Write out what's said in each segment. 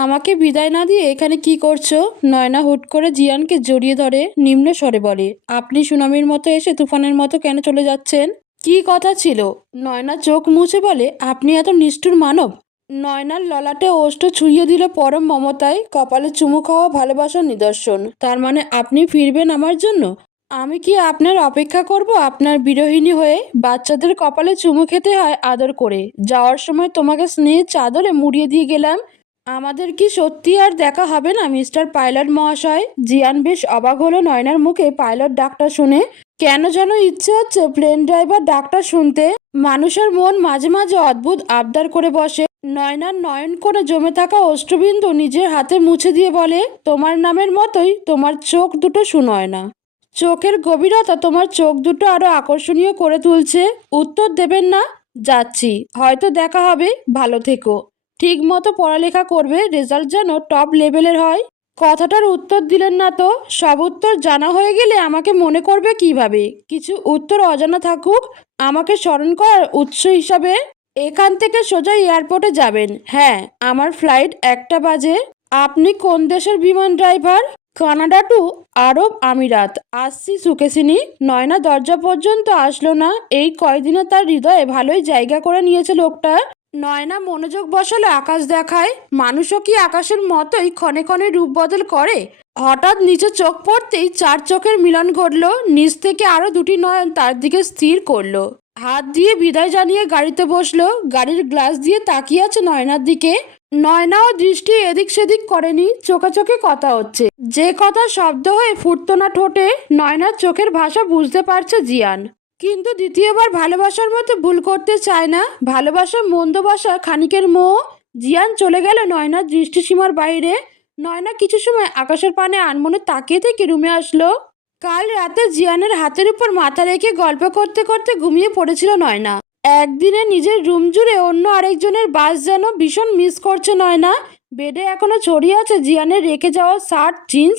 আমাকে বিদায় না দিয়ে এখানে কি করছ? নয়না হুট করে জিয়ানকে জড়িয়ে ধরে নিম্ন স্বরে বলে, আপনি সুনামির মতো এসে তুফানের মতো কেন চলে যাচ্ছেন? কি কথা ছিল? নয়না চোখ মুছে বলে, আপনি এত নিষ্ঠুর মানব। নয়নার ললাটে ওষ্ঠ ছুঁয়ে দিল পরম মমতায়, কপালে চুমু খাওয়া ভালোবাসার নিদর্শন। তার মানে আপনি ফিরবেন আমার জন্য? আমি কি আপনার অপেক্ষা করব আপনার বিরোহিনী হয়ে? বাচ্চাদের কপালে চুমু খেতে হয় আদর করে। যাওয়ার সময় তোমাকে স্নেহের চাদরে মুড়িয়ে দিয়ে গেলাম। আমাদের কি সত্যি আর দেখা হবে না, মিস্টার পাইলট মহাশয়? জিয়ান বেশ অবাক হলো নয়নার মুখে পাইলট ডাকটা শুনে। কেন যেন ইচ্ছে হচ্ছে প্লেন ড্রাইভার ডাকটা শুনতে। মানুষের মন মাঝে মাঝে অদ্ভুত আবদার করে বসে। নয়নার নয়ন করে জমে থাকা অষ্টবিন্দু নিজের হাতে মুছে দিয়ে বলে, তোমার নামের মতোই তোমার চোখ দুটো শুনয় না চোখের গভীরতা তোমার চোখ দুটো আরও আকর্ষণীয় করে তুলছে। উত্তর দেবেন না, যাচ্ছি। হয়তো দেখা হবে, ভালো থেকো। ঠিক মতো পড়ালেখা করবে রেজাল্ট যেন টপ লেভেলের হয়। কথাটার উত্তর দিলেন না তো? সব উত্তর জানা হয়ে গেলে আমাকে মনে করবে কীভাবে? কিছু উত্তর অজানা থাকুক, আমাকে স্মরণ করার উৎস হিসাবে। এখান থেকে সোজা এয়ারপোর্টে যাবেন। হ্যাঁ আমার ফ্লাইট একটা বাজে। আপনি কোন দেশের বিমান ড্রাইভার কানাডা টু আরব আমিরাত। আসছি সুকেসিনি। নয়না দরজা পর্যন্ত আসলো না। এই কয়দিনে তার হৃদয়ে ভালোই জায়গা করে নিয়েছে লোকটা। নয়না মনোযোগ বসালো আকাশ দেখায়। মানুষও কি আকাশের মতোই ক্ষণে ক্ষণে রূপ বদল করে? হঠাৎ নিচে চোখ পড়তেই চার চোখের মিলন ঘটলো, নিচ থেকে আরও দুটি নয়ন তার দিকে স্থির করল। হাত দিয়ে বিদায় জানিয়ে গাড়িতে বসল, গাড়ির গ্লাস দিয়ে তাকিয়ে আছে নয়নার দিকে। নয়নাও দৃষ্টি এদিক সেদিক করেনি, চোখে চোখে কথা হচ্ছে। যে কথা শব্দ হয়ে ফুটতো না ঠোঁটে, নয়নার চোখের ভাষা বুঝতে পারছে জিয়ান। কিন্তু দ্বিতীয়বার ভালোবাসার মতো ভুল করতে চায় না। ভালোবাসা মন্দ বাসা খানিকের মোহ। জিয়ান চলে গেল নয়নার দৃষ্টিসীমার বাইরে। নয়না কিছু সময় আকাশের পানে আনমনে তাকিয়ে থেকে রুমে আসলো। কাল রাতে জিয়ানের হাতের উপর মাথা রেখে গল্প করতে করতে ঘুমিয়ে পড়েছিল নয়না। একদিনে নিজের রুম জুড়ে অন্য আরেকজনের বাস যেন ভীষণ মিস করছে নয়না। বেডে এখনও ছড়িয়ে আছে জিয়ানের রেখে যাওয়া শার্ট, জিন্স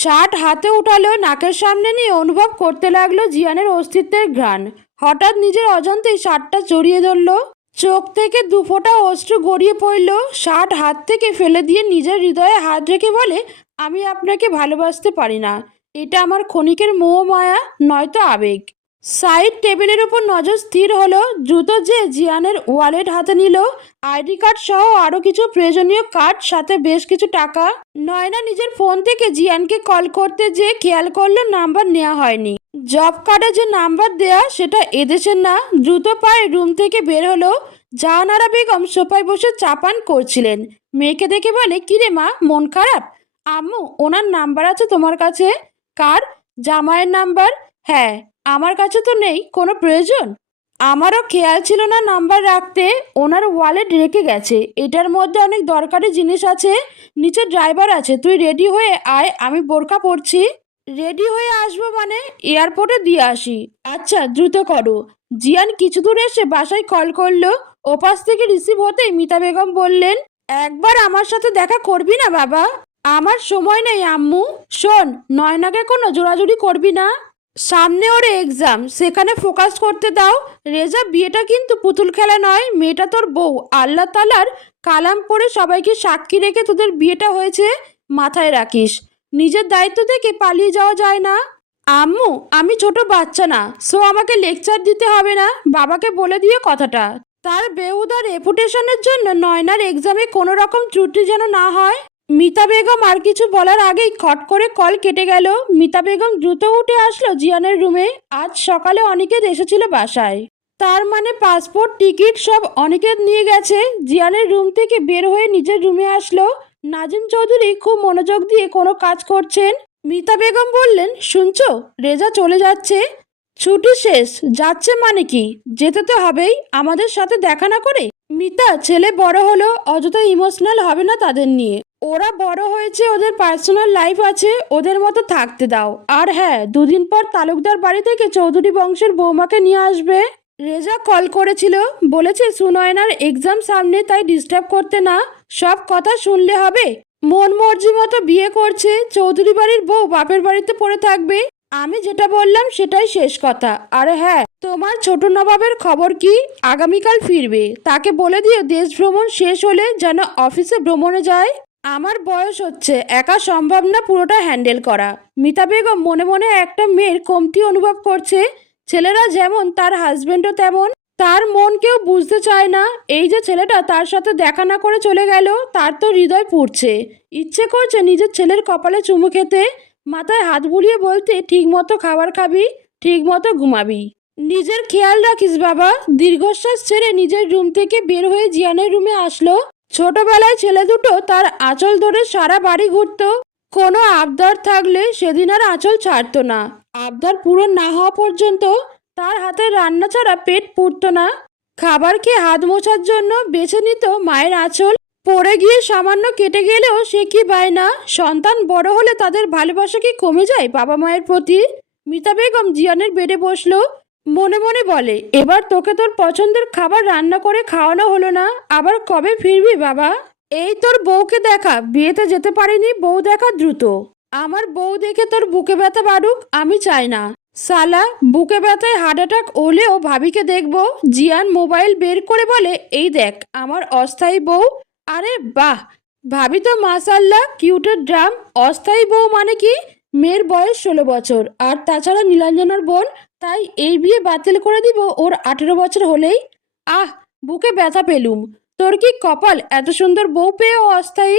শার্ট হাতে উঠালেও নাকের সামনে নিয়ে অনুভব করতে লাগল জিয়ানের অস্তিত্বের ঘ্রাণ। হঠাৎ নিজের অজান্তেই শার্টটা জড়িয়ে ধরল। চোখ থেকে দুফোঁটা অশ্রু গড়িয়ে পড়ল। শার্ট হাত থেকে ফেলে দিয়ে নিজের হৃদয়ে হাত রেখে বলে, আমি আপনাকে ভালোবাসতে পারি না। এটা আমার ক্ষণিকের মোহ মায়া, নয়তো আবেগ। সাইড টেবিলের উপর নজর স্থির হলো, দ্রুত যে জিয়ানের ওয়ালেট হাতে নিল, আইডি কার্ড সহ আরও কিছু প্রয়োজনীয় কার্ড, সাথে বেশ কিছু টাকা। নয়না নিজের ফোন থেকে জিয়ানকে কল করতে যে খেয়াল করল, নাম্বার নেওয়া হয়নি। জব কার্ডে যে নাম্বার দেয়া, সেটা এদেশের না। দ্রুত পায়ে রুম থেকে বের হলো। জাহানারা বেগম সোফায় বসে চাপান করছিলেন। মেয়েকে দেখে বলে, কিরে মা, মন খারাপ? আম্মু, ওনার নাম্বার আছে তোমার কাছে? কার? জামাইয়ের নাম্বার? হ্যাঁ। আমার কাছে তো নেই, কোনো প্রয়োজন? আমারও খেয়াল ছিল না নাম্বার রাখতে, ওনার ওয়ালেট রেখে গেছে। এটার মধ্যে অনেক দরকারি জিনিস আছে, নিচে ড্রাইভার আছে। তুই রেডি হয়ে আয়, আমি বোরকা পরছি। রেডি হয়ে আসব মানে এয়ারপোর্টে দিয়ে আসি। আচ্ছা দ্রুত করো। জিয়ান কিছু দূর এসে বাসায় কল করল। ওপাশ থেকে রিসিভ হতেই মিতা বেগম বললেন, একবার আমার সাথে দেখা করবি না বাবা? আমার সময় নেই, আম্মু। শোন, নয়নাকে কোনো জোড়াজুড়ি করবি না। সামনে ওর এক্সাম সেখানে ফোকাস করতে দাও। রেজা, বিয়েটা কিন্তু পুতুল খেলা নয়, মেয়েটা তোর বউ। আল্লাহ তালার কালাম পড়ে সবাইকে সাক্ষী রেখে তোদের বিয়েটা হয়েছে, মাথায় রাখিস। নিজের দায়িত্ব থেকে পালিয়ে যাওয়া যায় না। আম্মু, আমি ছোট বাচ্চা না সো আমাকে লেকচার দিতে হবে না। বাবাকে বলে দিয়ে কথাটা। তার বেহুদা রেপুটেশনের জন্য নয়নার এক্সামে কোনো রকম ত্রুটি যেন না হয়। মিতা বেগম আর কিছু বলার আগেই খট করে কল কেটে গেল। মিতা বেগম দ্রুত উঠে আসলো জিয়ানের রুমে। আজ সকালে অনিকেত এসেছিল বাসায়। তার মানে পাসপোর্ট, টিকিট সব অনিকেত নিয়ে গেছে। জিয়ানের রুম থেকে বের হয়ে নিজের রুমে আসলো। নাজিম চৌধুরী খুব মনোযোগ দিয়ে কোনো কাজ করছেন। মিতা বেগম বললেন, শুনছো, রেজা চলে যাচ্ছে। ছুটি শেষ, যাচ্ছে মানে কি? যেতে তো হবেই। আমাদের সাথে দেখা না করে? মিতা, ছেলে বড় হলো, অযথা ইমোশনাল হবে না তাদের নিয়ে। ওরা বড় হয়েছে, ওদের পার্সোনাল লাইফ আছে, ওদের মতো থাকতে দাও। আর হ্যাঁ দুদিন পর তালুকদার বাড়ি থেকে চৌধুরী বংশের বৌমাকে নিয়ে আসবে। রেজা কল করেছিল, বলেছে, সুনয়নার এক্সাম সামনে, তাই ডিস্টার্ব করতে না। সব কথা শুনলে হবে। মন মর্জি মতো বিয়ে করছে, চৌধুরী বাড়ির বউ বাপের বাড়িতে পড়ে থাকবে। আমি যেটা বললাম সেটাই শেষ কথা। আর হ্যাঁ তোমার ছোট নবাবের খবর কি? আগামীকাল ফিরবে। তাকে বলে দিও দেশ ভ্রমণ শেষ হলে যেন অফিসে ভ্রমণে যায়। আমার বয়স হচ্ছে, একা সম্ভব না পুরোটা হ্যান্ডেল করা। মিতা বেগম, মনে মনে একটা মেয়ের কমতি অনুভব করছে। ছেলেরা যেমন, তার হাজবেন্ডও তেমন। তার মন কেউ বুঝতে চায় না। এই যে ছেলেটা তার সাথে দেখা না করে চলে গেল, তার তো হৃদয় পুড়ছে। ইচ্ছে করছে নিজের ছেলের কপালে চুমু খেতে। মাথায় হাত বুলিয়ে বলতে ঠিক মতো খাবার খাবি ঠিক মতো ঘুমাবি। নিজের খেয়াল রাখিস বাবা, দীর্ঘশ্বাস ছেড়ে নিজের রুম থেকে বের হয়ে জিয়ানের রুমে আসলো। ছোটবেলায় ছেলে দুটো তার আঁচল ধরে সারা বাড়ি ঘুরত। কোনো আবদার থাকলে সেদিন আর আঁচল ছাড়তো না। আবদার পূরণ না হওয়া পর্যন্ত তার হাতে রান্না ছাড়া পেট পুড়তো না। খাবার খেয়ে হাত মোছার জন্য বেছে নিত মায়ের আঁচল। পড়ে গিয়ে সামান্য কেটে গেলেও সে কি না? সন্তান বড় হলে তাদের ভালোবাসা কি কমে যায় বাবা মায়ের প্রতি? মিতা বেগম জিয়ানের বেডে বসল, মনে মনে বলে, এবার তোকে তোর পছন্দের খাবার রান্না করে খাওয়ানো হলো না, আবার কবে ফিরবি বাবা? এই তোর বউকে দেখা, বিয়েতে যেতে পারিনি, বউ দেখা দ্রুত। আমার বউ দেখে তোর বুকে ব্যথা বাড়ুক, আমি চাই না। সালা, বুকে ব্যথায় হার্ট অ্যাটাক হলেও ভাবিকে দেখব। জিয়ান মোবাইল বের করে বলে, এই দেখ, আমার অস্থায়ী বউ আরে বাহ, ভাবি তো মাসাল্লাহ কিউটের ড্রাম অস্থায়ী বউ মানে কি? মেয়ের বয়স ষোলো বছর, আর তাছাড়া নীলাঞ্জনার বোন, তাই এই বিয়ে বাতিল করে দিব ওর আঠেরো বছর হলেই? আহ, বুকে ব্যথা পেলুম, তোর কি কপাল এত সুন্দর বউ পেয়েও অস্থায়ী?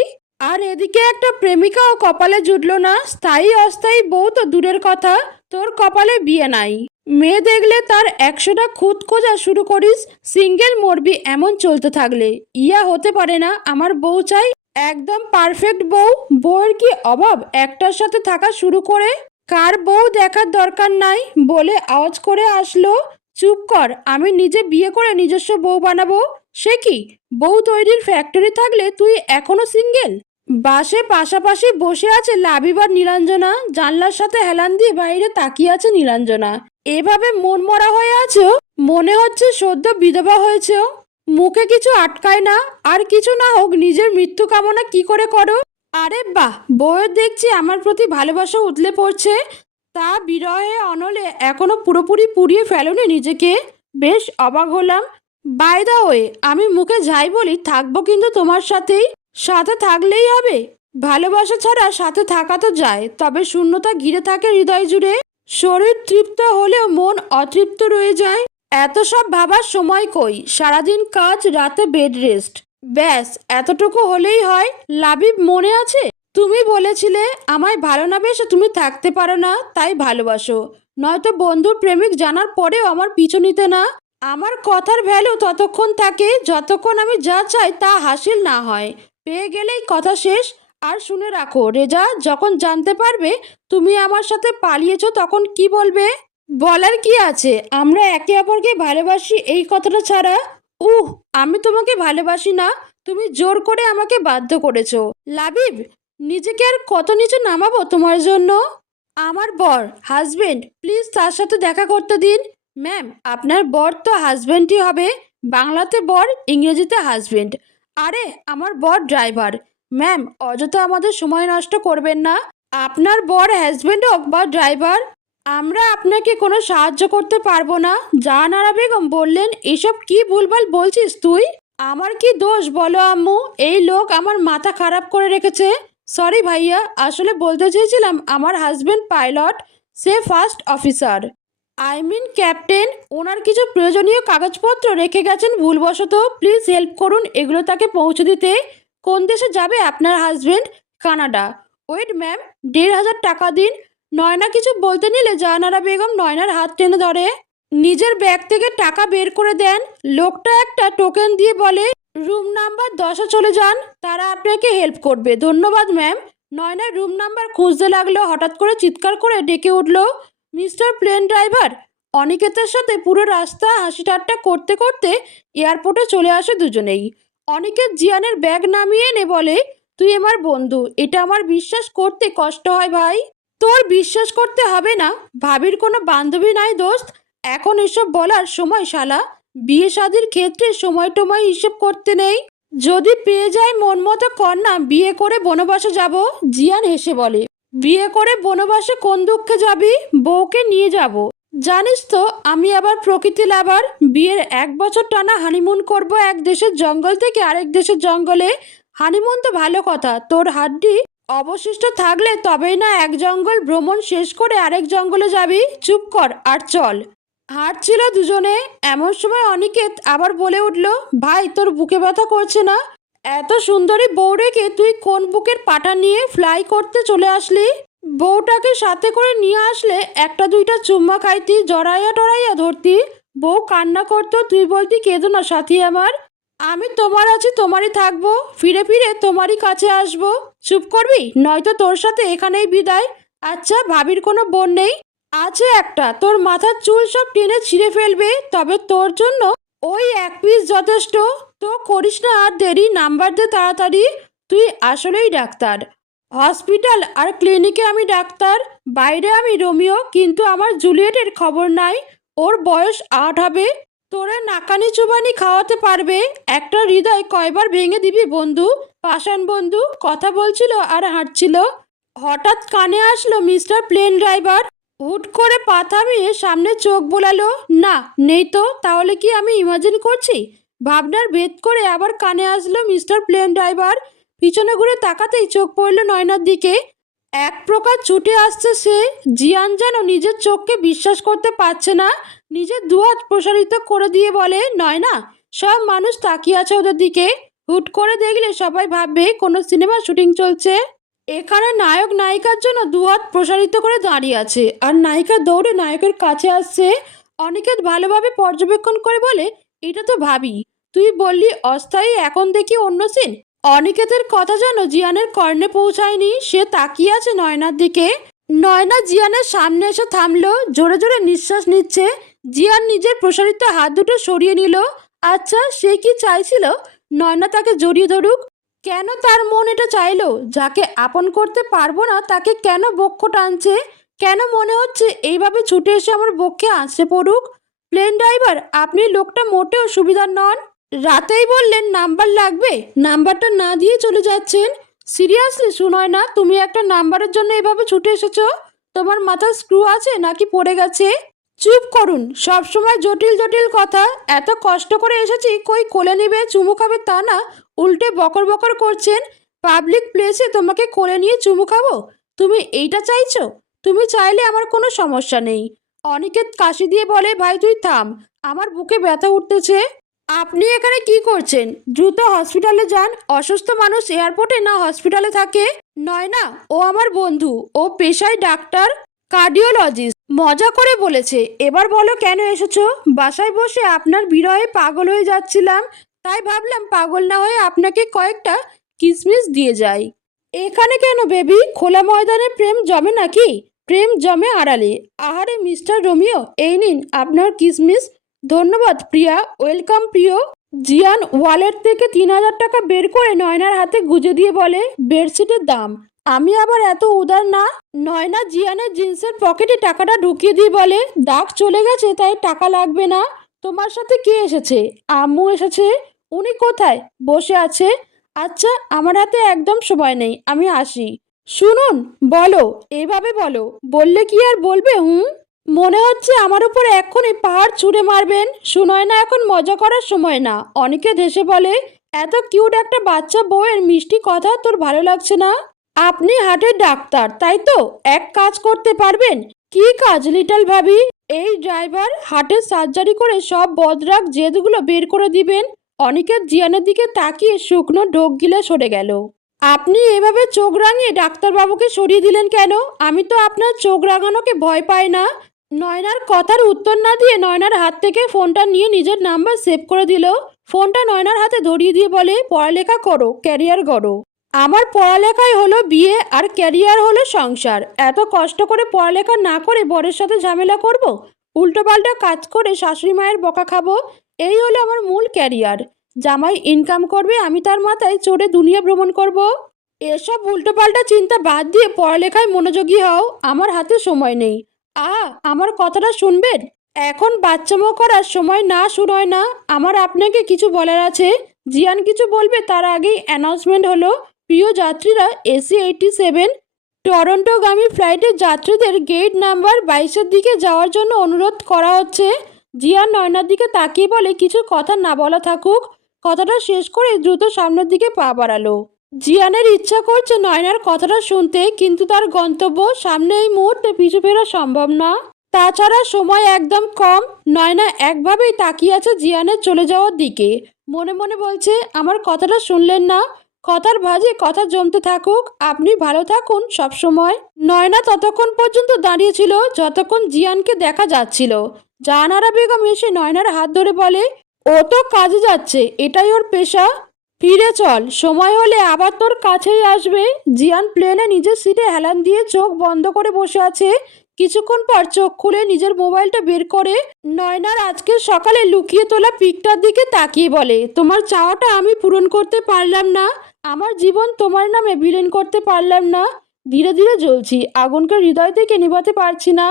আর এদিকে একটা প্রেমিকাও কপালে জুটলো না, স্থায়ী অস্থায়ী বউ তো দূরের কথা, তোর কপালে বিয়ে নাই। মেয়ে দেখলে তার একশোটা খুদ খোঁজা শুরু করিস, সিঙ্গেল মরবি এমন চলতে থাকলে। ইয়া হতে পারে না, আমার বউ চাই একদম পারফেক্ট বউ। বউয়ের কি অভাব? একটার সাথে থাকা শুরু করে কার বউ দেখার দরকার নাই বলে আওয়াজ করে আসলো। চুপ কর, আমি নিজে বিয়ে করে নিজস্ব বউ বানাবো। সে কি? বউ তৈরির ফ্যাক্টরি থাকলে তুই এখনও সিঙ্গেল বাসে পাশাপাশি বসে আছে লাবিবার নীলাঞ্জনা। জানলার সাথে হেলান দিয়ে বাইরে তাকিয়ে আছে নীলাঞ্জনা। এভাবে মন মরা হয়ে আছো? মনে হচ্ছে সদ্য বিধবা হয়েছে মুখে কিছু আটকায় না, আর কিছু না হোক, নিজের মৃত্যু কামনা কি করে করো? আরে বাহ, বউয়ের দেখছি আমার প্রতি ভালোবাসা উতলে পড়ছে। তা বিরহে অনলে এখনও পুরোপুরি পুড়িয়ে ফেলোনি নিজেকে? বেশ অবাক হলাম। বাই দা ওয়ে আমি মুখে যাই বলি, থাকব কিন্তু তোমার সাথেই। সাথে থাকলেই হবে। ভালোবাসা ছাড়া সাথে থাকা তো যায়, তবে শূন্যতা ঘিরে থাকে হৃদয় জুড়ে। শরীর তৃপ্ত হলেও মন অতৃপ্ত রয়ে যায়। এত সব ভাবার সময় কই? সারাদিন কাজ, রাতে বেড রেস্ট ব্যাস, এতটুকু হলেই হয়। লাবিব মনে আছে? তুমি বলেছিলে, আমায় ভালো না বেসে তুমি থাকতে পারো না, তাই ভালোবাসো। নয়তো বন্ধুর প্রেমিক জানার পরেও আমার পিছু নিতে না। আমার কথার ভ্যালু ততক্ষণ থাকে, যতক্ষণ আমি যা চাই তা হাসিল না হয়। পেয়ে গেলেই কথা শেষ। আর শুনে রাখো, রেজা, যখন জানতে পারবে তুমি আমার সাথে পালিয়েছো তখন কি বলবে? বলার কি আছে? আমরা একে অপরকে ভালোবাসি এই কথাটা ছাড়া? উহ, আমি তোমাকে ভালোবাসি না। তুমি জোর করে আমাকে বাধ্য করেছ। লাবিব, নিজেকে আর কত নিচে নামাবো তোমার জন্য? আমার বর হাজবেন্ড প্লিজ তার সাথে দেখা করতে দিন। ম্যাম আপনার বর তো হাজবেন্ডই হবে। বাংলাতে বর, ইংরেজিতে হাজবেন্ড আরে, আমার বর ড্রাইভার। ম্যাম, অযথা আমাদের সময় নষ্ট করবেন না। আপনার বর হাজবেন্ড হোক বা ড্রাইভার, আমরা আপনাকে কোনো সাহায্য করতে পারব না। জাহানারা বেগম বললেন, এসব কি ভুলভাল বলছিস তুই? আমার কি দোষ বলো আম্মু? এই লোক আমার মাথা খারাপ করে রেখেছে। সরি ভাইয়া, আসলে বলতে চেয়েছিলাম, আমার husband pilot say first officer I mean captain ওনার কিছু প্রয়োজনীয় কাগজপত্র রেখে গেছেন ভুলবশত। প্লিজ হেল্প করুন এগুলো তাকে পৌঁছে দিতে। কোন দেশে যাবে আপনার হাজবেন্ড কানাডা। ওয়েট ম্যাম দেড় হাজার টাকা দিন। নয়না কিছু বলতে নিলে জাহানারা বেগম নয়নার হাত টেনে ধরে। নিজের ব্যাগ থেকে টাকা বের করে দেন। লোকটা একটা টোকেন দিয়ে বলে রুম নাম্বার দশে চলে যান। তারা আপনাকে হেল্প করবে। ধন্যবাদ ম্যাম নয়নার রুম নাম্বার খুঁজতে লাগল। হঠাৎ করে চিৎকার করে ডেকে উঠল। মিস্টার প্লেন ড্রাইভার, অনিকেতের সাথে পুরো রাস্তা হাসি ঠাট্টা করতে করতে এয়ারপোর্টে চলে আসে দুজনেই। অনিকেত জিয়ানের ব্যাগ নামিয়ে এনে বলে, তুই আমার বন্ধু, এটা আমার বিশ্বাস করতে কষ্ট হয় ভাই। তোর বিশ্বাস করতে হবে না, ভাবির কোনো বান্ধবী নাই দোস্ত। এখন এসব বলার সময় শালা। বিয়ে শাদির ক্ষেত্রে সময় টময় হিসেব করতে নেই। যদি পেয়ে যায় মন মতো কন্যা বিয়ে করে বনবাসে যাব। জিয়ান হেসে বলে। বিয়ে করে বনবাসে কোন দুঃখে যাবি? বউকে নিয়ে যাব। জানিস তো, আমি আবার প্রকৃতি লাভার। বিয়ের এক বছর টানা হানিমুন করব এক দেশের জঙ্গল থেকে আরেক দেশের জঙ্গলে। হানিমুন তো ভালো কথা, তোর হাড্ডি অবশিষ্ট থাকলে তবেই না এক জঙ্গল ভ্রমণ শেষ করে আরেক জঙ্গলে যাবি। চুপ কর আর চল। হাঁটছিল দুজনে, এমন সময় অনিকেত আবার বলে উঠল, ভাই, তোর বুকে ব্যথা করছে না? এত সুন্দরী বউ রেখে তুই কোন বুকের পাটা নিয়ে ফ্লাই করতে চলে আসলি? বউটাকে সাথে করে নিয়ে আসলে একটা দুইটা চুম্মা খাইতি, জড়াইয়া টড়াইয়া ধরতি। বউ কান্না করতো, তুই বলতি, কেঁদো না সাথী আমার। আমি তোমার আছি, তোমারই থাকব। ফিরে ফিরে তোমারই কাছে আসব। চুপ করবি? নয়তো তোর সাথে এখানেই বিদায়। আচ্ছা ভাবির কোনো বোন নেই? আছে একটা। তোর মাথার চুল সব টেনে ছিঁড়ে ফেলবে। তবে তোর জন্য ওই এক পিস যথেষ্ট। তো করিস না আর দেরি, নাম্বার দে তাড়াতাড়ি। তুই আসলেই ডাক্তার। হসপিটাল আর ক্লিনিকে আমি ডাক্তার, বাইরে আমি রোমিও, কিন্তু আমার জুলিয়েটের খবর নাই। ওর বয়স আট হবে। তোরা নাকানি চুবানি খাওয়াতে পারবে। একটা হৃদয় কয়বার ভেঙে দিবি বন্ধু? পাষাণ বন্ধু, কথা বলছিল আর হাঁটছিল। হঠাৎ কানে আসলো মিস্টার প্লেন ড্রাইভার। হুট করে পা থামিয়ে সামনে চোখ বোলালো। না, নেই তো, তাহলে কি আমি ইমাজিন করছি? ভাবনার ভেদ করে আবার কানে আসলো মিস্টার প্লেন ড্রাইভার। পিছনে ঘুরে তাকাতেই চোখ পড়ল নয়নার দিকে। এক প্রকার ছুটে আসছে সে, জিয়ান যেন নিজের চোখকে বিশ্বাস করতে পারছে না, নিজের দুহাত প্রসারিত করে দিয়ে বলে, নয়না, সব মানুষ তাকিয়ে আছে ওদের দিকে। হুট করে দেখলে সবাই ভাববে কোনো সিনেমার শুটিং চলছে। এখানে নায়ক নায়িকার জন্য দুহাত প্রসারিত করে দাঁড়িয়ে আছে, আর নায়িকা দৌড়ে নায়কের কাছে আসছে। অনিকেত ভালোভাবে পর্যবেক্ষণ করে বলে, এটা তো ভাবি। তুই বললি অস্থায়ী এখন দেখি অন্য সিন? অনিকেতের কথা যেন জিয়ানের কর্ণে পৌঁছায়নি, সে তাকিয়ে আছে নয়নার দিকে। নয়না জিয়ানের সামনে এসে থামলো, জোরে জোরে নিঃশ্বাস নিচ্ছে। জিয়ান নিজের প্রসারিত হাত দুটো সরিয়ে নিল। আচ্ছা সে কি চাইছিল? নয়না তাকে জড়িয়ে ধরুক। কেন তার মন এটা চাইলো? যাকে আপন করতে পারব না, তাকে কেন বক্ষ টানছে? কেন মনে হচ্ছে এইভাবে ছুটে এসে আমার বক্ষে আঁচড়ে পড়ুক? প্লেন ড্রাইভার, আপনি লোকটা মোটেও সুবিধার নন। রাতেই বললেন, নাম্বার লাগবে? নাম্বারটা না দিয়ে চলে যাচ্ছেন? সিরিয়াসলি শুনয় না, তুমি একটা নাম্বারের জন্য এভাবে ছুটে এসেছ? তোমার মাথার স্ক্রু আছে নাকি পড়ে গেছে? চুপ করুন সব সময় জটিল জটিল কথা। এত কষ্ট করে এসেছি, কই কোলে নিবে, চুমু খাবে তা না। উল্টে বকর বকর করছেন। পাবলিক প্লেসে তোমাকে কোলে নিয়ে চুমু খাব? তুমি এইটা চাইছো? তুমি চাইলে আমার কোনো সমস্যা নেই। অনিকেত কাশি দিয়ে বলে, ভাই, তুই থাম। আমার বুকে ব্যথা উঠতেছে। আপনি এখানে কি করছেন? দ্রুত হসপিটালে যান। অসুস্থ মানুষ এয়ারপোর্টে না হসপিটালে থাকে? নয় না, ও আমার বন্ধু। ও পেশায় ডাক্তার, কার্ডিওলজিস্ট। মজা করে বলেছে। এবার বলো কেন এসেছ? বাসায় বসে আপনার বিরহে পাগল হয়ে যাচ্ছিলাম। তাই ভাবলাম পাগল না হয়ে আপনাকে কয়েকটা কিসমিস দিয়ে যাই। এখানে কেন বেবি? খোলা ময়দানে প্রেম জমে নাকি? প্রেম জমে আড়ালে। আহারে, মিস্টার রোমিও, এই নিন আপনার কিসমিস। ধন্যবাদ, প্রিয়া। ওয়েলকাম, প্রিয়। জিয়ান ওয়ালেট থেকে তিন হাজার টাকা বের করে নয়নার হাতে গুজে দিয়ে বলে, বেডশিটের দাম। আমি আবার এত উদার না? নয়না জিয়ানের জিন্সের পকেটে টাকাটা ঢুকিয়ে দিয়ে বলে, দাগ চলে গেছে, তাই টাকা লাগবে না। তোমার সাথে কে এসেছে? আম্মু এসেছে। উনি কোথায়? বসে আছে। আচ্ছা আমার হাতে একদম সময় নেই। আমি আসি। শুনুন, বলো, এভাবে বলো। বললে কি আর বলবে, হুম? মনে হচ্ছে আমার উপর এক্ষুনি পাহাড় ছুঁড়ে মারবেন। শুনয় না এখন মজা করার সময় না। অনেকে দেশে বলে, এত কিউট একটা বাচ্চা বউয়ের মিষ্টি কথা তোর ভালো লাগছে না? আপনি হাটের ডাক্তার, তাই তো? এক কাজ করতে পারবেন? কি কাজ লিটল ভাবি? এই ড্রাইভার হাটের সার্জারি করে সব বদরাগ জেদগুলো বের করে দিবেন। অনিকের জিয়ানের দিকে তাকিয়ে শুকনো ঢোক গিলে সরে গেল। আপনি এভাবে চোখ রাঙিয়ে ডাক্তারবাবুকে সরিয়ে দিলেন কেন? আমি তো আপনার চোখ রাঙানোকে ভয় পাই না। নয়নার কথার উত্তর না দিয়ে নয়নার হাত থেকে ফোনটা নিয়ে নিজের নাম্বার সেভ করে দিল। ফোনটা নয়নার হাতে ধরিয়ে দিয়ে বলে, পড়ালেখা করো, ক্যারিয়ার গড়ো। আমার পড়ালেখাই হলো বিয়ে আর ক্যারিয়ার হলো সংসার। এত কষ্ট করে পড়ালেখা না করে বরের সাথে ঝামেলা করব? উল্টোপাল্টা কাজ করে শাশুড়ি মায়ের বকা খাব? এই হলো আমার মূল ক্যারিয়ার। জামাই ইনকাম করবে, আমি তার মাথায় চড়ে দুনিয়া ভ্রমণ করব? এসব উল্টোপাল্টা চিন্তা বাদ দিয়ে পড়ালেখায় মনোযোগী হও। আমার হাতে সময় নেই। আ, আমার কথাটা শুনবেন? এখন বাচ্চামো করার সময় না শুনোয় না। আমার আপনাকে কিছু বলার আছে? জিয়ান কিছু বলবে? তার আগেই অ্যানাউন্সমেন্ট হলো, প্রিয় যাত্রীরা এসি এইটটি সেভেন টরন্টোগামী ফ্লাইটের যাত্রীদের গেট নাম্বার বাইশের দিকে যাওয়ার জন্য অনুরোধ করা হচ্ছে। জিয়ান নয়নার দিকে তাকিয়ে বলে, কিছু কথা না বলা থাকুক। কথাটা শেষ করে দ্রুত সামনের দিকে পা বাড়ালো। জিয়ানের ইচ্ছা করছে নয়নার কথাটা শুনতে, কিন্তু তার গন্তব্য সামনে এই মুহূর্তে পিছু ফেরা সম্ভব না। তাছাড়া সময় একদম কম। নয়না একভাবেই তাকিয়ে আছে জিয়ানের চলে যাওয়ার দিকে। মনে মনে বলছে, আমার কথাটা শুনলেন না। কথার ভাজে কথা জমতে থাকুক। আপনি ভালো থাকুন সবসময়। নয়না ততক্ষণ পর্যন্ত দাঁড়িয়েছিল যতক্ষণ জিয়ানকে দেখা যাচ্ছিল। জাহানারা বেগম এসে নয়নার হাত ধরে বলে, ও তো কাজে যাচ্ছে। এটাই ওর পেশা। ফিরে চল, সময় হলে আবার তোর কাছেই আসবে। জিয়ান প্লেনে নিজের সিটে হেলান দিয়ে চোখ বন্ধ করে বসে আছে। কিছুক্ষণ পর চোখ খুলে নিজের মোবাইলটা বের করে নয়নার আজকে সকালে লুকিয়ে তোলা পিকটার দিকে তাকিয়ে বলে, তোমার চাওয়াটা আমি পূরণ করতে পারলাম না। আমার জীবন তোমার নামে বিলীন করতে পারলাম না। ধীরে ধীরে জ্বলছি, আগুনকে হৃদয় থেকে নিভাতে পারছি না।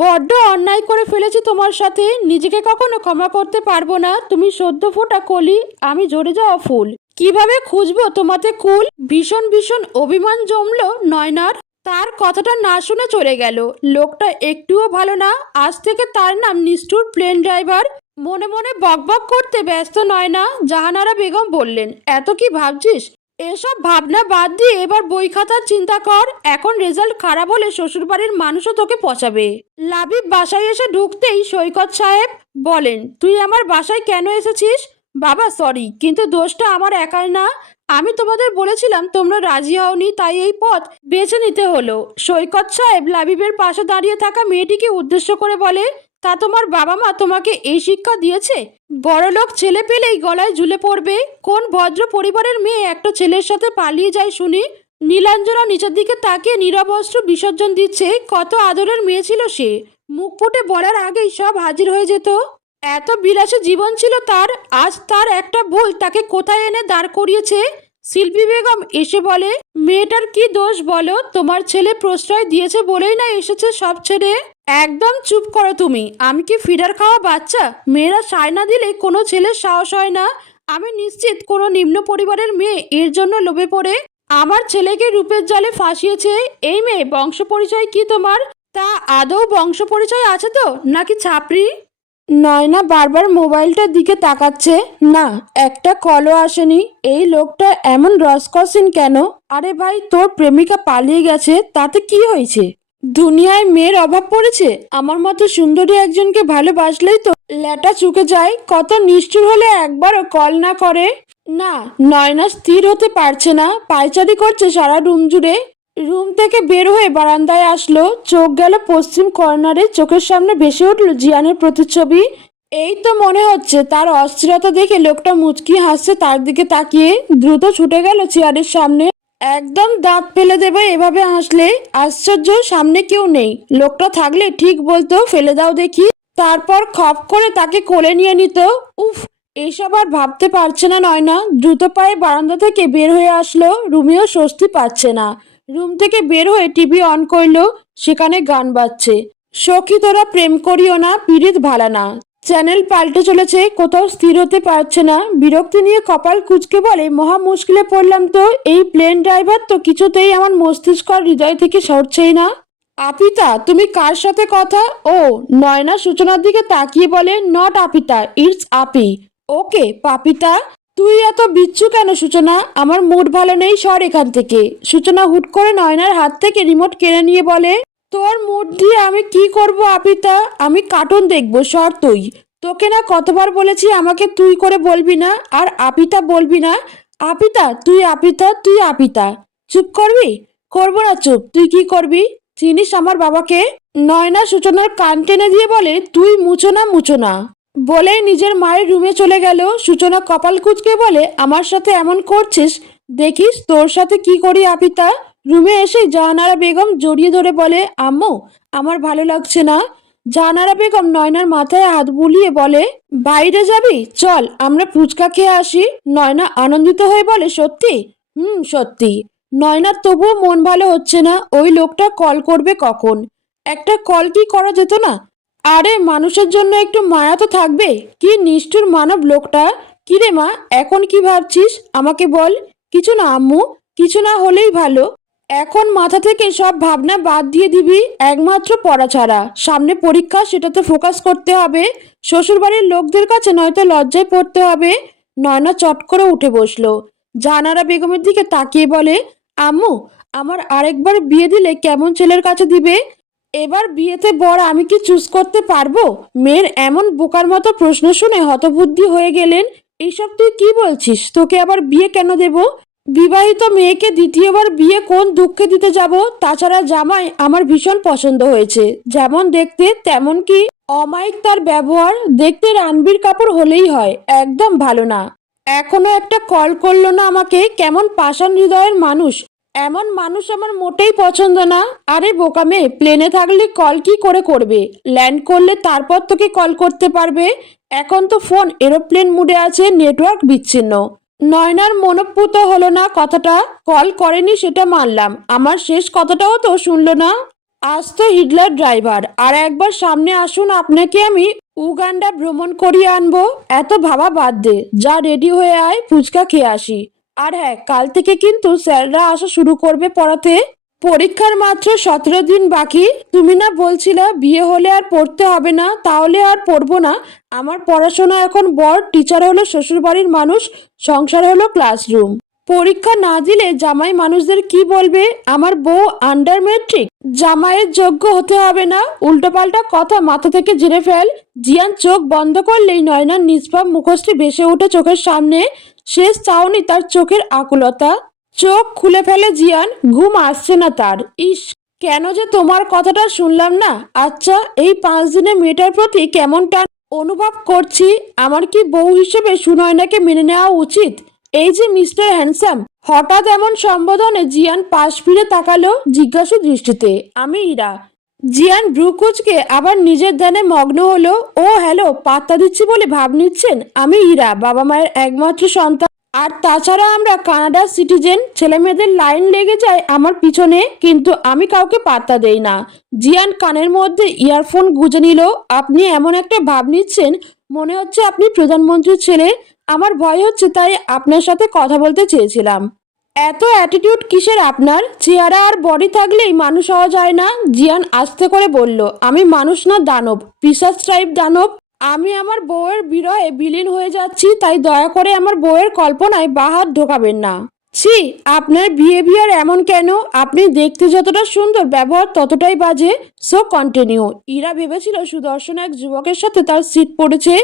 বড্ড অন্যায় করে ফেলেছি তোমার সাথে। নিজেকে কখনো ক্ষমা করতে পারব না। তুমি সদ্য ফোটা কলি, আমি ঝরে যাওয়া ফুল। কীভাবে খুঁজবো তোমাতে কুল? ভীষণ ভীষণ অভিমান জমলো নয়নার। তার কথাটা না শুনে চলে গেল। লোকটা একটুও ভালো না। আজ থেকে তার নাম নিষ্ঠুর প্লেন ড্রাইভার। মনে মনে বকবক করতে ব্যস্ত নয় না জাহানারা বেগম বললেন, এত কি ভাবছিস? এসব ভাবনা বাদ দিয়ে এবার বই খাতার চিন্তা কর। এখন রেজাল্ট খারাপ হলে শ্বশুরবাড়ির মানুষও তোকে পচাবে। লাবিব বাসায় এসে ঢুকতেই সৈকত সাহেব বলেন, তুই আমার বাসায় কেন এসেছিস? বাবা সরি কিন্তু দোষটা আমার একার না। আমি তোমাদের বলেছিলাম তোমরা রাজি হওনি, তাই এই পথ বেছে নিতে হলো। সৈকত সাহেব লাবিবের পাশে দাঁড়িয়ে থাকা মেয়েটিকে উদ্দেশ্য করে বলে, তা তোমার বাবা মা তোমাকে এই শিক্ষা দিয়েছে? বড়লোক ছেলে পেলেই গলায় ঝুলে পড়বে। কোন ভদ্র পরিবারের মেয়ে একটা ছেলের সাথে পালিয়ে যায় শুনি? নীলাঞ্জনা নিচের দিকে তাকিয়ে নিরবস্ত্র বিসর্জন দিচ্ছে। কত আদরের মেয়ে ছিল সে। মুখ ফুটে বলার আগেই সব হাজির হয়ে যেত। এত বিলাসী জীবন ছিল তার, আজ তার একটা ভুল তাকে কোথায় এনে দাঁড় করিয়েছে? শিল্পী বেগম এসে বলে, মেয়েটার কি দোষ বলো? তোমার ছেলে প্রশ্রয় দিয়েছে বলেই না এসেছে সব ছেড়ে? একদম চুপ করো তুমি। আমি কি ফিডার খাওয়া বাচ্চা? মেয়েরা সায় না দিলে কোনো ছেলের সাহস হয় না। আমি নিশ্চিত কোনো নিম্ন পরিবারের মেয়ে এর জন্য লোভে পড়ে। আমার ছেলেকে রূপের জালে ফাঁসিয়েছে। এই মেয়ে বংশ পরিচয় কি তোমার? তা আদৌ বংশ পরিচয় আছে তো? নাকি ছাপড়ি? নয়না বারবার মোবাইলটার দিকে তাকাচ্ছে। না, একটা কলও আসেনি। এই লোকটা এমন রসকসিন কেন? আরে ভাই, তোর প্রেমিকা পালিয়ে গেছে, তাতে কি হয়েছে? দুনিয়ায় মেয়ের অভাব পড়েছে? আমার মতো সুন্দরী একজনকে ভালোবাসলেই তো ল্যাটা চুকে যায়। কত নিষ্ঠুর হলে একবারও কল না করে। না, নয়না স্থির হতে পারছে না। পায়চারি করছে সারা রুম জুড়ে। রুম থেকে বের হয়ে বারান্দায় আসলো, চোখ গেল পশ্চিম কর্নারে, চোখের সামনে ভেসে উঠল জিয়ানের প্রতিচ্ছবি। এই তো মনে হচ্ছে তার অস্থিরতা দেখে লোকটা মুচকি হাসছে তার দিকে তাকিয়ে। দ্রুত ছুটে গেল চেয়ারের সামনে। একদম দাঁত ফেলে দেবে এভাবে হাসলে, আশ্চর্য, সামনে কেউ নেই। লোকটা থাকলে ঠিক বলতো, ফেলে দাও দেখি। তারপর খপ করে তাকে কোলে নিয়ে নিত। উফ এইসব আর ভাবতে পারছে না নয়না। দ্রুত পায়ে বারান্দা থেকে বের হয়ে আসলো, রুমেও স্বস্তি পাচ্ছে না। রুম থেকে বের হয়ে টিভি অন করল সেখানে গান বাজছে। সখী তোরা প্রেম করিও না, পীড়িত ভালা না। চ্যানেল পাল্টে চলেছে, কোথাও স্থির হতে পারছে না। বিরক্তি নিয়ে কপাল কুচকে বলে, মহা মুশকিলে পড়লাম তো, এই প্লেন ড্রাইভার তো কিছুতেই আমার মস্তিষ্ক হৃদয় থেকে সরছেই না। আপিতা, তুমি কার সাথে কথা? ও, নয়না সূচনার দিকে তাকিয়ে বলে, নট আপিতা, ইটস আপি। ওকে, পাপিতা? তুই এত বিচ্ছু কেন, সূচনা? আমার মুড ভালো নেই সর এখান থেকে। সূচনা হুট করে নয়নার হাত থেকে রিমোট কেড়ে নিয়ে বলে, তোর মুড দিয়ে আমি কি করব আপিতা? আমি কার্টুন দেখব, সর তুই। তোকে না কতবার বলেছি আমাকে তুই করে বলবি না আর আপিতা বলবি না? আপিতা, তুই আপিতা তুই আপিতা। চুপ করবি? করব না চুপ। তুই কি করবি? চিনিস আমার বাবাকে? নয়না সূচনার কান টেনে দিয়ে বলে, তুই মুছো না মুছো না। বলেই নিজের মায়ের রুমে চলে গেল। সূচনা কপাল কুচকে বলে, আমার সাথে এমন করছিস? দেখিস, তোর সাথে কি করি আপিতা রুমে এসে জাহানারা বেগম জড়িয়ে ধরে বলে, আম্মু, আমার ভালো লাগছে না। জাহানারা বেগম নয়নার মাথায় হাত বুলিয়ে বলে, বাইরে যাবি? চল, আমরা ফুচকা খেয়ে আসি। নয়না আনন্দিত হয়ে বলে, সত্যি? হুম, সত্যি। নয়নার তবুও মন ভালো হচ্ছে না। ওই লোকটা কল করবে কখন? একটা কল কি করা যেত না? আরে, মানুষের জন্য একটু মায়া তো থাকবে। কি নিষ্ঠুর মানব লোকটা। কিরে মা, এখন কি ভাবছিস? আমাকে বল। কিছু না, আম্মু। কিছু না হলেই ভালো। এখন মাথা থেকে সব ভাবনা বাদ দিয়ে দিবি একমাত্র পড়া ছাড়া। সামনে পরীক্ষা, সেটাতে ফোকাস করতে হবে। শ্বশুরবাড়ির লোকদের কাছে নয়তো লজ্জায় পড়তে হবে। নয়না চট করে উঠে বসল। জাহানারা বেগমের দিকে তাকিয়ে বলে, আম্মু, আমার আরেকবার বিয়ে দিলে কেমন ছেলের কাছে দিবে? এবার বিয়েতে বর আমি কি চুজ করতে পারব? মেয়ের এমন বোকার মতো প্রশ্ন শুনে হতবুদ্ধি হয়ে গেলেন এইসব তুই কি বলছিস? তোকে আবার বিয়ে কেন দেব? বিবাহিত মেয়েকে দ্বিতীয়বার বিয়ে কোন দুঃখে দিতে যাব? তাছাড়া জামাই আমার ভীষণ পছন্দ হয়েছে। যেমন দেখতে তেমন কি অমায়িক তার ব্যবহার, দেখতে রানবীর কাপড় হলেই হয়, একদম ভালো না। এখনও একটা কল করল না আমাকে, কেমন পাষাণ হৃদয়ের মানুষ। এমন মানুষ আমার মোটেই পছন্দ না। আরে বোকা মেয়ে প্লেনে থাকলে কল কি করে করবে? ল্যান্ড করলে তারপর তোকে কল করতে পারবে। এখন তো ফোন এরোপ্লেন মুডে আছে নেটওয়ার্ক বিচ্ছিন্ন। নয়নার মনোপুত হলো না কথাটা। কল করেনি সেটা মানলাম। আমার শেষ কথাটাও তো শুনলো না। আজ তো হিটলার ড্রাইভার আর একবার সামনে আসুন, আপনাকে আমি উগান্ডা ভ্রমণ করিয়ে আনব। এত ভাবা বাদ দে। যা রেডি হয়ে আয়, ফুচকা খেয়ে আসি। আর হ্যাঁ কাল থেকে কিন্তু স্যাররা আসা শুরু করবে পড়াতে। পরীক্ষার মাত্র সতেরো দিন বাকি। তুমি না বলছিলে বিয়ে হলে আর পড়তে হবে না, তাহলে আর পড়ব না। আমার পড়াশোনা এখন বড়, টিচার হলো শ্বশুরবাড়ির মানুষ, সংসার হলো ক্লাসরুম। পরীক্ষা না দিলে জামাই মানুষদের কি বলবে? আমার বউ আন্ডার মেট্রিক জামাইয়ের যোগ্য হতে হবে না। উল্টোপাল্টা কথা মাথা থেকে ঝেড়ে ফেল। জিয়ান চোখ বন্ধ করলেই নয়নার নিষ্পাপ মুখোশটি ভেসে ওঠে চোখের সামনে। শেষ চাউনি তার চোখের আকুলতা। চোখ খুলে ফেলে জিয়ান, ঘুম আসছে না তার। ইস, কেন যে তোমার কথাটা শুনলাম না? আচ্ছা এই পাঁচ দিনে মেয়েটার প্রতি কেমন টান অনুভব করছি? আমার কি বউ হিসেবে সুনয়নাকে মেনে নেওয়া উচিত? এই যে মিস্টার হ্যান্ডসাম, হঠাৎ এমন সম্বোধনে জিয়ান পাশ ফিরে তাকালো জিজ্ঞাসু দৃষ্টিতে। আমি ইরা জিয়ান ব্রুকুচকে আবার নিজের ধ্যানে মগ্ন হলো, ও, হ্যালো, পাত্তা দিচ্ছি বলে ভাব নিচ্ছেন? আমি ইরা, বাবা মায়ের একমাত্র সন্তান। আর তাছাড়া আমরা কানাডার সিটিজেন ছেলে মেয়েদের লাইন লেগে যায় আমার পিছনে, কিন্তু আমি কাউকে পাত্তা দেই না। জিয়ান কানের মধ্যে ইয়ারফোন গুজে নিল, আপনি এমন একটা ভাব নিচ্ছেন? মনে হচ্ছে আপনি প্রধানমন্ত্রীর ছেলে। আমার ভয় হচ্ছে, তাই আপনার সাথে কথা বলতে চেয়েছিলাম। এত অ্যাটিটিউড কিসের আপনার? চেহারা আর বডি থাকলেই মানুষ হওয়া যায় না, জিয়ান আস্তে করে বলল। আমি মানুষ না দানব পিসাস টাইপ দানব। আমি আমার বউয়ের বিরহে বিলীন হয়ে যাচ্ছি, তাই দয়া করে আমার বউয়ের কল্পনায় বাহাত ঢোকাবেন না। ছি, আপনার বিহেভিয়ার এমন কেন? আপনি দেখতে যতটা সুন্দর, ব্যবহার ততটাই বাজে। সো কন্টিনিউ ইরা ভেবেছিল সুদর্শন এক যুবকের সাথে তার সিট পড়েছে।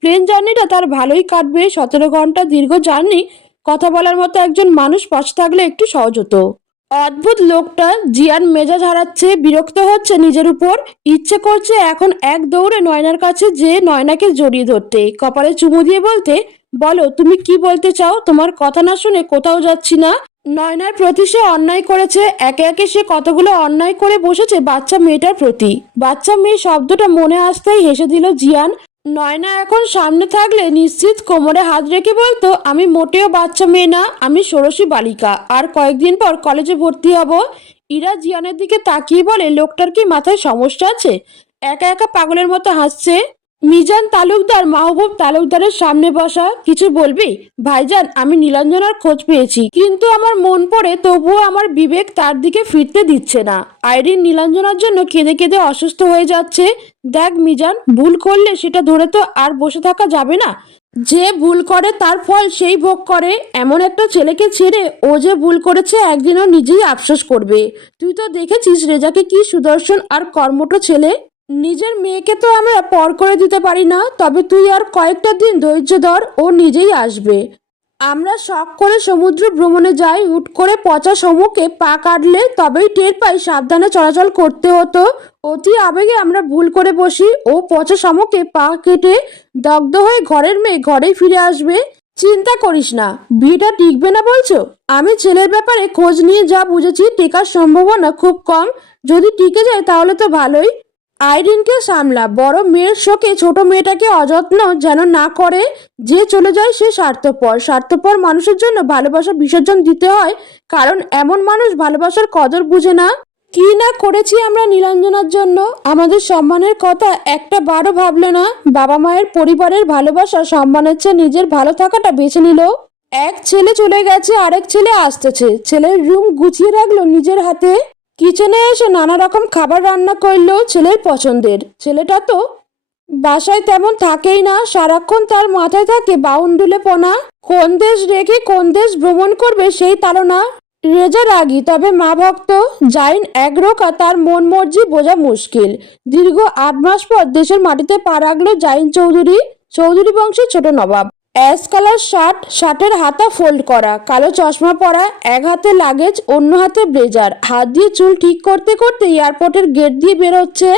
প্লেন জার্নিটা তার ভালোই কাটবে। সতেরো ঘণ্টা দীর্ঘ জার্নি কথা বলার মতো একজন মানুষ পাশে থাকলে একটু সহজ হতো। অদ্ভুত লোকটা জিয়ান মেজাজ হারাচ্ছে, বিরক্ত হচ্ছে নিজের উপর। ইচ্ছে করছে এখন এক দৌড়ে নয়নার কাছে যে নয়নাকে জড়িয়ে ধরতে। কপালে চুমু দিয়ে বলতে, বলো, তুমি কি বলতে চাও? তোমার কথা না শুনে কোথাও যাচ্ছি না। নয়নার প্রতি সে অন্যায় করেছে। একে একে সে কতগুলো অন্যায় করে বসেছে বাচ্চা মেয়েটার প্রতি। বাচ্চা মেয়ে শব্দটা মনে আসতেই হেসে দিল জিয়ান। নয়না এখন সামনে থাকলে নিশ্চিত কোমরে হাত রেখে বলতো, আমি মোটেও বাচ্চা মেয়ে না, আমি ষোড়শী বালিকা। আর কয়েকদিন পর কলেজে ভর্তি হব। ইরা জিয়ানের দিকে তাকিয়ে বলে, লোকটার কি মাথায় সমস্যা আছে? একা একা পাগলের মতো হাসছে? মিজান তালুকদার, মাহবুব তালুকদারের সামনে বসা কিছু বলবি? ভাইজান, আমি নীলাঞ্জনার খোঁজ পেয়েছি। কিন্তু আমার মন পড়ে, তবুও আমার বিবেক তার দিকে ফিরতে দিচ্ছে না। আইরিন নীলাঞ্জনার জন্য কেঁদে কেঁদে অসুস্থ হয়ে যাচ্ছে। দেখ মিজান, ভুল করলে সেটা ধরে তো আর বসে থাকা যাবে না। যে ভুল করে তার ফল সেই ভোগ করে। এমন একটা ছেলেকে ছেড়ে ও যে ভুল করেছে একদিনও নিজেই আফসোস করবে। তুই তো দেখেছিস রেজাকে কি সুদর্শন আর কর্মটো ছেলে। নিজের মেয়েকে তো আমরা পর করে দিতে পারি না, তবে তুই আর কয়েকটা দিন ধৈর্য ধর, ও নিজেই আসবে। আমরা শখ করে সমুদ্র ভ্রমণে যাই, হুট করে পচা সমুখে পা কাটলে তবেই টের পাই সাবধানে চলাচল করতে হতো। অতি আবেগে আমরা ভুল করে বসি, ও পচা শামুকে পা কেটে দগ্ধ হয়ে ঘরের মেয়ে ঘরেই ফিরে আসবে। চিন্তা করিস না, বিয়েটা টিকবে না বলছো? আমি ছেলের ব্যাপারে খোঁজ নিয়ে যা বুঝেছি, টেকার সম্ভাবনা খুব কম। যদি টিকে যায় তাহলে তো ভালোই। আইরিনকে সামলা। বড় মেয়ের শোকে ছোট মেয়েটাকে অযত্ন যেন না করে, যে চলে যায় সে স্বার্থপর। স্বার্থপর মানুষের জন্য ভালোবাসা বিসর্জন দিতে হয়, কারণ এমন মানুষ ভালোবাসার কদর বুঝে না। কি না করেছি আমরা নীলাঞ্জনার জন্য? আমাদের সম্মানের কথা একটা বারও ভাবলো না। বাবা মায়ের পরিবারের ভালোবাসা সম্মানের চেয়ে নিজের ভালো থাকাটা বেছে নিল। এক ছেলে চলে গেছে, আরেক ছেলে আসতেছে। ছেলের রুম গুছিয়ে রাখল নিজের হাতে। কিচেনে এসে নানা রকম খাবার রান্না করল ছেলের পছন্দের। ছেলেটা তো বাসায় তেমন থাকেই না, সারাক্ষণ তার মাথায় থাকে বাউন্ডুলে পোনা কোন দেশ রেখে কোন দেশ ভ্রমণ করবে সেই তাড়না। রেজা রাগী, তবে মা ভক্ত। জাইন একরোকা তার মন মর্জি বোঝা মুশকিল। দীর্ঘ আট মাস পর দেশের মাটিতে পা রাখল জাইন চৌধুরী। চৌধুরী বংশের ছোট নবাব। অ্যাশ কালার শার্ট, শার্টের হাতা ফোল্ড করা, কালো চশমা পরা, এক হাতে লাগেজ, অন্য হাতে ব্লেজার। হাত দিয়ে চুল ঠিক করতে করতে এয়ারপোর্টের গেট দিয়ে বেরোচ্ছে।